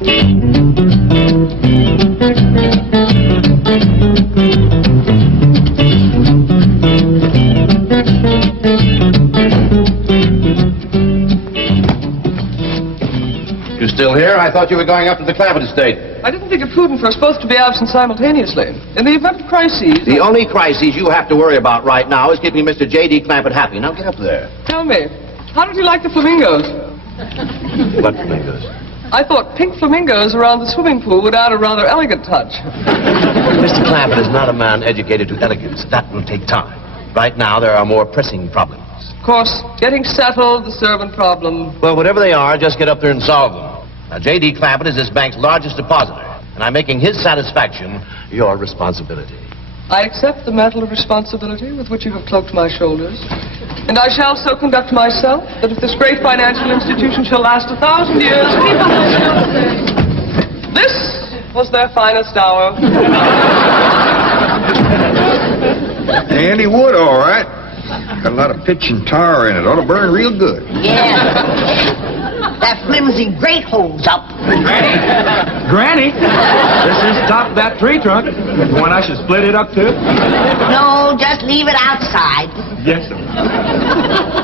You still here? I thought you were going up to the Clampett estate. I didn't think it prudent for us both to be absent simultaneously. In the event of crises... The only crisis you have to worry about right now is keeping Mr. J.D. Clampett happy. Now get up there. Tell me, how did you like the flamingos? What flamingos? I thought pink flamingos around the swimming pool would add a rather elegant touch. Mr. Clampett is not a man educated to elegance. That will take time. Right now, there are more pressing problems. Of course, getting settled, the servant problem. Well, whatever they are, just get up there and solve them. Now, J.D. Clampett is this bank's largest depositor, and I'm making his satisfaction your responsibility. I accept the mantle of responsibility with which you have cloaked my shoulders, and I shall so conduct myself that if this great financial institution shall last 1,000 years, this was their finest hour. Handy wood, all right. Got a lot of pitch and tar in it. Ought to burn real good. Yeah. That flimsy grate holds up. Granny, this is the top of that tree trunk. You want I should split it up too? No, just leave it outside. Yes, sir.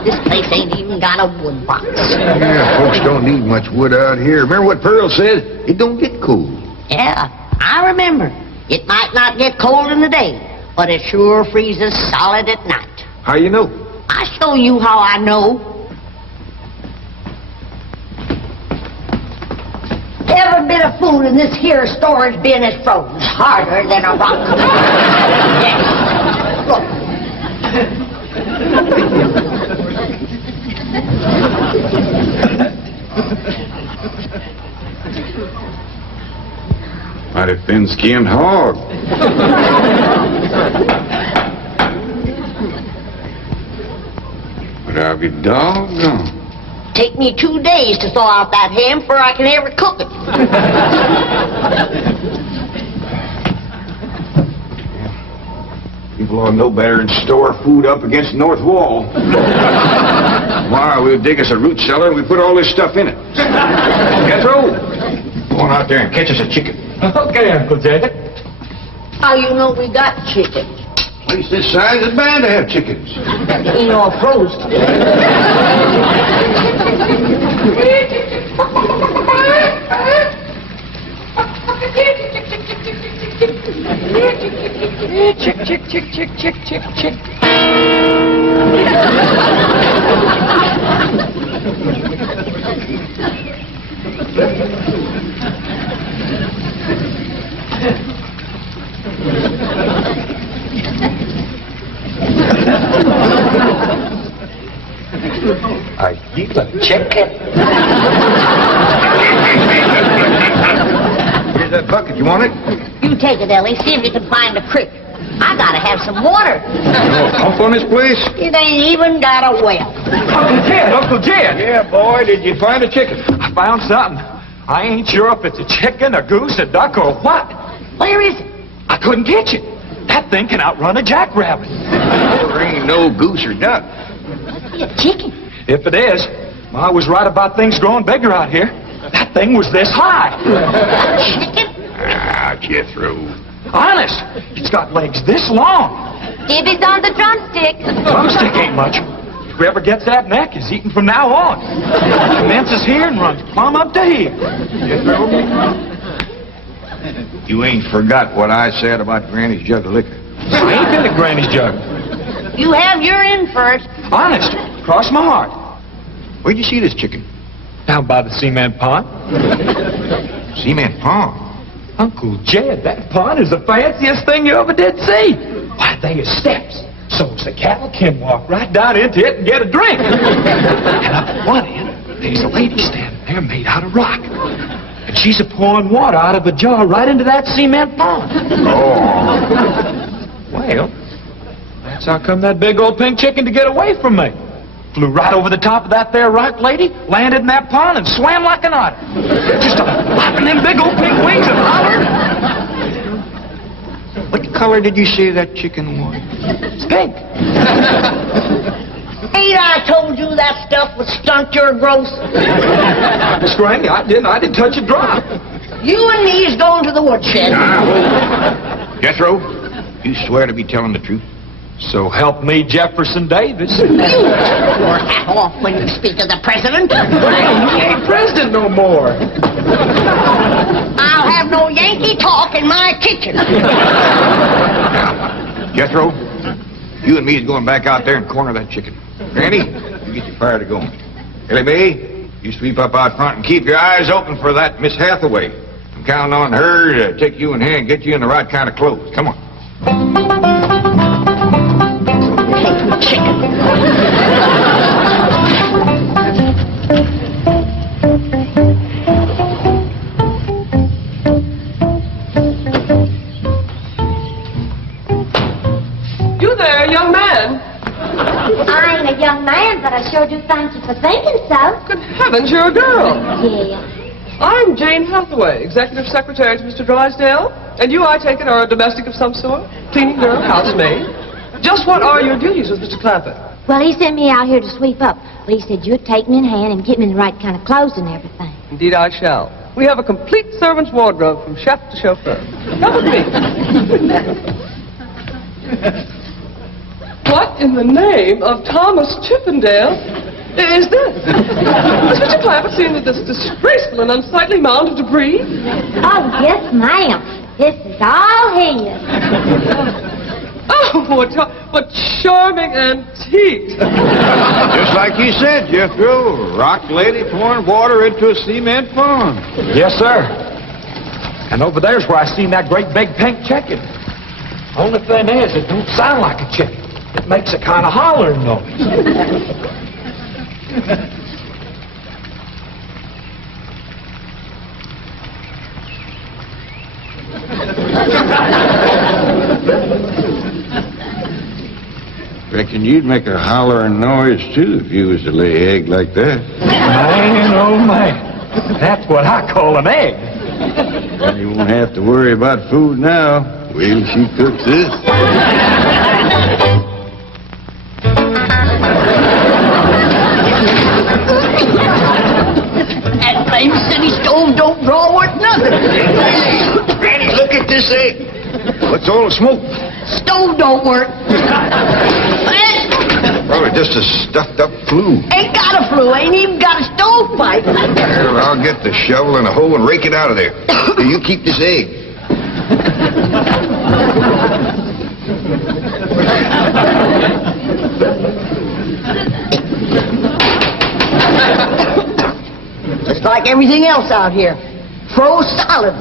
This place ain't even got a wood box. Yeah, folks don't need much wood out here. Remember what Pearl said? It don't get cold. Yeah, I remember. It might not get cold in the day, but it sure freezes solid at night. How you know? I'll show you how I know. Every bit of food in this here storage bin is froze harder than a rock. Yes. Look. Mighty thin-skinned hog. But I'll be doggone. Take me 2 days to thaw out that ham before I can ever cook it. People ought to know better than store food up against the north wall. Tomorrow we'll dig us a root cellar and we put all this stuff in it. Jethro, go on out there and catch us a chicken. Okay, Uncle Jed. How you know we got chicken? Place this size is bound to have chickens. Ain't no froze. Chick, chick, chick, chick, chick, chick, chick. Are you a chicken? Here's that bucket. You want it? You take it, Ellie. See if you can find a creek. I gotta have some water. Pump on this place? It ain't even got a well. Uncle Jed! Yeah, boy. Did you find a chicken? I found something. I ain't sure if it's a chicken, a goose, a duck, or what. Where is it? I couldn't catch it. That thing can outrun a jackrabbit. There ain't no goose or duck. Must be a chicken. If it is, Ma was right about things growing bigger out here. That thing was this high. A chicken? Ah, Jethro. Honest, it's got legs this long. If it's on the drumstick. Drumstick ain't much. Whoever gets that neck is eating from now on. Commences here and runs plumb up to here. Jethro, you ain't forgot what I said about Granny's jug of liquor. I ain't been at Granny's jug. You have your in first. Honest, cross my heart. Where'd you see this chicken? Down by the cement pond. Cement pond. Uncle Jed, that pond is the fanciest thing you ever did see. Why, they are steps. So's the cattle can walk right down into it and get a drink. And up at one end, there's a lady standing there made out of rock. And she's a-pouring water out of a jar right into that cement pond. Oh. Well, that's how come that big old pink chicken to get away from me. Flew right over the top of that there rock lady, landed in that pond, and swam like an otter. Just flapping them big old pink wings and hollering. What color did you say that chicken was? It's pink. Hey, Ain't I told you that stuff would stunt your growth? Miss Granny, I didn't touch a drop. You and me is going to the woodshed. Jethro, you swear to be telling the truth? So help me, Jefferson Davis. You take your hat off when you speak of the president. He ain't president no more. I'll have no Yankee talk in my kitchen. Now, Jethro, you and me is going back out there and corner that chicken. Granny, you get your fire to going. Elly May, you sweep up out front and keep your eyes open for that Miss Hathaway. I'm counting on her to take you in hand and get you in the right kind of clothes. Come on. Chicken. You there, young man? I ain't a young man, but I sure do thank you for thinking so. Good heavens, you're a girl. Yeah. I'm Jane Hathaway, executive secretary to Mr. Drysdale. And you, I take it, are a domestic of some sort? Cleaning girl, housemaid? Just what are your duties with Mr. Clampett? Well, he sent me out here to sweep up. But he said you'd take me in hand and get me in the right kind of clothes and everything. Indeed, I shall. We have a complete servant's wardrobe from chef to chauffeur. Come with me. What in the name of Thomas Chippendale is this? Has Mr. Clampett seen this disgraceful and unsightly mound of debris? Oh, yes, ma'am. This is all his. Oh, what charming antiques. Just like you said, Jethro. Rock lady pouring water into a cement pond. Yes, sir. And over there's where I seen that great big pink chicken. Only thing is, it don't sound like a chicken. It makes a kind of hollering noise. Reckon you'd make a hollering noise, too, if you was to lay egg like that. Man, oh, man. That's what I call an egg. And you won't have to worry about food now. Wait till she cooks this. That blame city stove don't draw worth nothing. Granny, look at this egg. What's all the smoke? Stove don't work. Probably just a stuffed-up flue. Ain't got a flue. Ain't even got a stovepipe. Well, I'll get the shovel and a hoe and rake it out of there. You keep this egg. Just like everything else out here. Froze solid.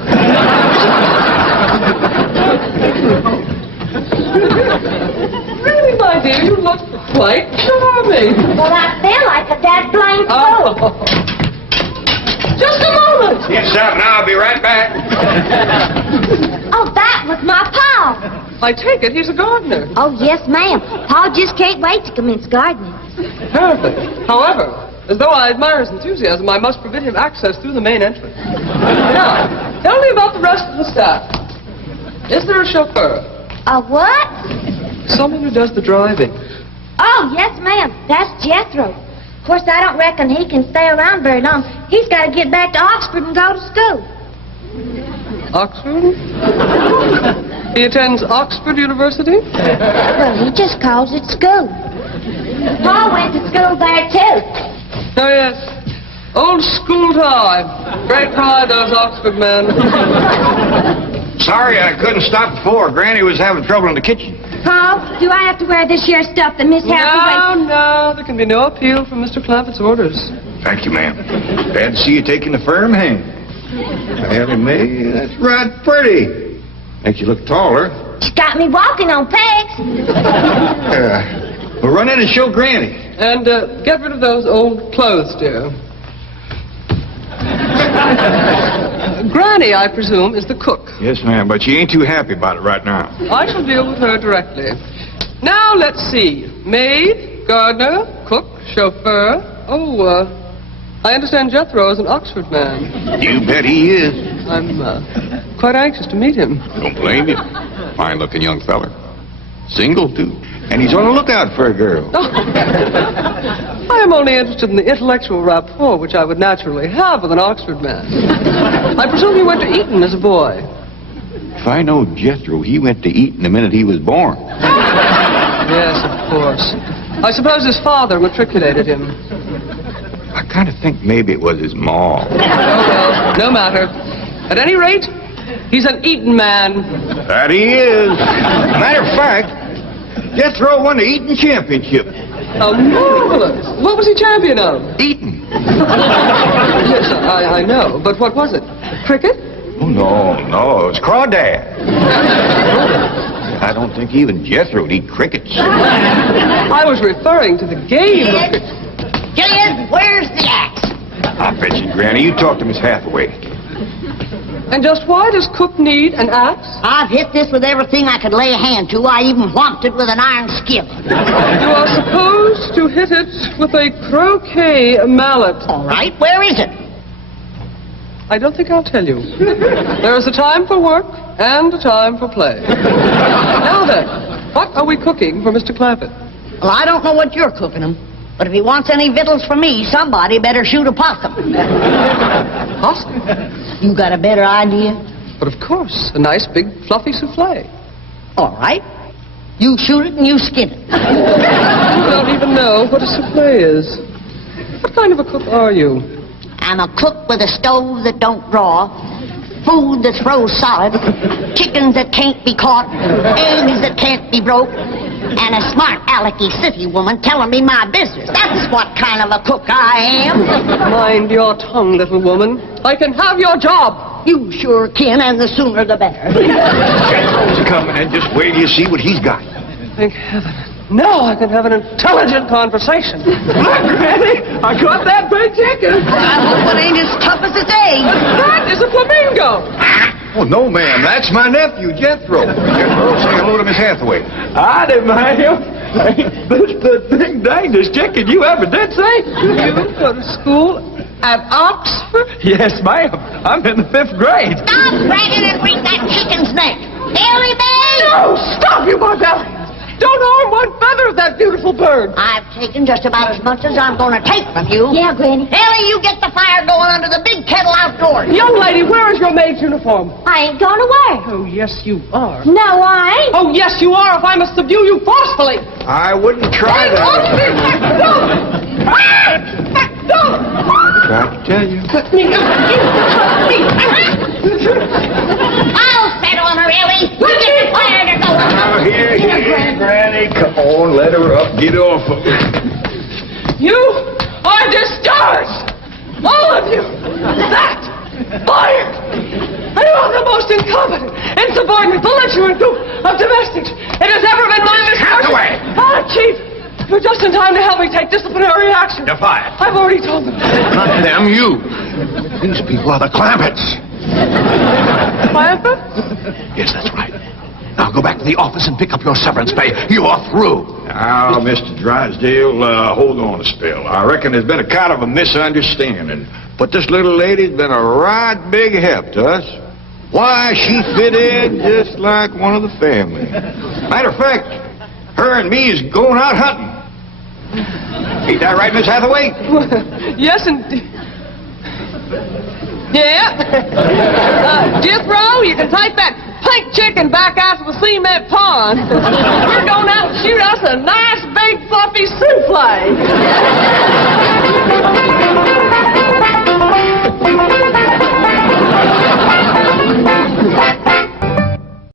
Really, my dear, you look quite charming. Well, I feel like a dead blank Oh. fool. Just a moment. Get some now. I'll be right back. Oh, that was my Pa. I take it he's a gardener. Oh, yes, ma'am. Pa just can't wait to commence gardening. Perfect. However, as though I admire his enthusiasm, I must forbid him access through the main entrance. Now, tell me about the rest of the staff. Is there a chauffeur? A what? Someone who does the driving. Oh, yes, ma'am. That's Jethro. Of course, I don't reckon he can stay around very long. He's got to get back to Oxford and go to school. Oxford? He attends Oxford University? Well, he just calls it school. Pa went to school there, too. Oh, yes. Old school time. Great pride, those Oxford men. Sorry I couldn't stop before. Granny was having trouble in the kitchen. Pa, do I have to wear this here stuff that Miss Hathaway... No, there can be no appeal from Mr. Clampett's orders. Thank you, ma'am. Glad to see you taking the firm hand. Elly May, that's right pretty. Makes you look taller. She's got me walking on pegs. We'll run in and show Granny. And get rid of those old clothes, dear. Granny, I presume, is the cook. Yes, ma'am, but she ain't too happy about it right now. I shall deal with her directly. Now, let's see. Maid, gardener, cook, chauffeur. Oh, I understand Jethro is an Oxford man. You bet he is. I'm quite anxious to meet him. Don't blame you. Fine-looking young feller. Single, too. And he's on the lookout for a girl. I am only interested in the intellectual rapport which I would naturally have with an Oxford man. I presume you went to Eton as a boy. If I know Jethro, he went to Eton the minute he was born. Yes, of course. I suppose his father matriculated him. I kind of think maybe it was his ma. Oh, well, no matter. At any rate, he's an Eton man. That he is. Matter of fact, Jethro won the Eton championship. How marvelous. What was he champion of? Eton. Yes, I know. But what was it? Cricket? Oh, no, it was crawdad. I don't think even Jethro'd eat crickets. I was referring to the game of cricket. Jed, where's the axe? I bet you, Granny, you talk to Miss Hathaway. And just why does Cook need an axe? I've hit this with everything I could lay a hand to. I even whomped it with an iron skillet. You are supposed to hit it with a croquet mallet. All right, where is it? I don't think I'll tell you. There is a time for work and a time for play. Now then, what are we cooking for Mr. Clampett? Well, I don't know what you're cooking him, but if he wants any victuals from me, somebody better shoot a possum. Possum? You got a better idea? But of course, a nice big fluffy souffle. All right. You shoot it and you skin it. You don't even know what a souffle is. What kind of a cook are you? I'm a cook with a stove that don't draw, food that's froze solid, chickens that can't be caught, eggs that can't be broke, and a smart alecky city woman telling me my business. That's what kind of a cook I am. Mind your tongue, little woman. I can have your job. You sure can, and the sooner the better. Jethro's coming, and just wait till you see what he's got. Thank heaven. Now I can have an intelligent conversation. Look, Granny, I caught that big chicken. I hope it ain't as tough as its eggs. That is a flamingo. Oh, no, ma'am. That's my nephew, Jethro. Jethro, say hello to Miss Hathaway. I didn't mind him. This is the big dangest chicken you ever did see. You go to school at Oxford? Yes, ma'am. I'm in the 5th grade. Stop bragging and bring that chicken's neck. Elly May! No, stop, you barbarian. Don't harm one feather of that beautiful bird. I've taken just about as much as I'm going to take from you. Yeah, Granny. Elly, you get the fire going under the big kettle outdoors. Young lady, where is your maid's uniform? I ain't gone away. Oh, yes, you are. No, I ain't. Oh, yes, you are, if I must subdue you forcefully. I wouldn't try that. Tried to tell you. I'll set on her, Elly. You get the fire to go. Now, here, Granny. Come on, let her up. Get off of her. You are discharged. All of you. That. Fired. I am the most incompetent, insubordinate, belligerent group of domestics it has ever been my misfortune. Hathaway. Chief. You're just in time to help me take disciplinary action. You're fired. I've already told them. Not them, you. These people are the Clampetts. Clampett? Yes, that's right. Now go back to the office and pick up your severance pay. You are through. Now, Mr. Drysdale, hold on a spell. I reckon there's been a kind of a misunderstanding. But this little lady's been a right big help to us. Why, she fit in just like one of the family. Matter of fact, her and me is going out hunting. Ain't that right, Miss Hathaway? Yes, indeed. Yeah. Jethro, you can take that pink chicken back out to the cement pond. We're going out and shoot us a nice big fluffy souffle.